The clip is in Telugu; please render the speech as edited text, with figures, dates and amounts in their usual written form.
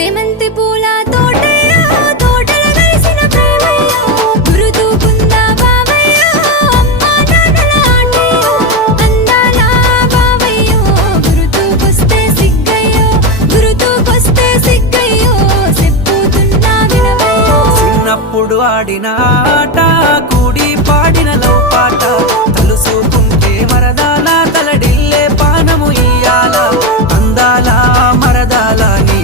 సేమంతి పూల తోటయ్యో తోటల కలిసిన ప్రేమయ్యో గురుతూకుందా బావయ్యో అమ్మా నాన్నల ఆటయ్యో అందాల బావయ్యో గురుతూకొస్తే సిగ్గయ్యో చెప్పుతున్నా వినవయ్యో చిన్నప్పుడు ఆడిన ఆట కూడి పాడిన లవ్ పాట తలుసుకుంటే మరదాల తలడిల్లే పానము ఇయ్యాల అందాల మరదాల నీ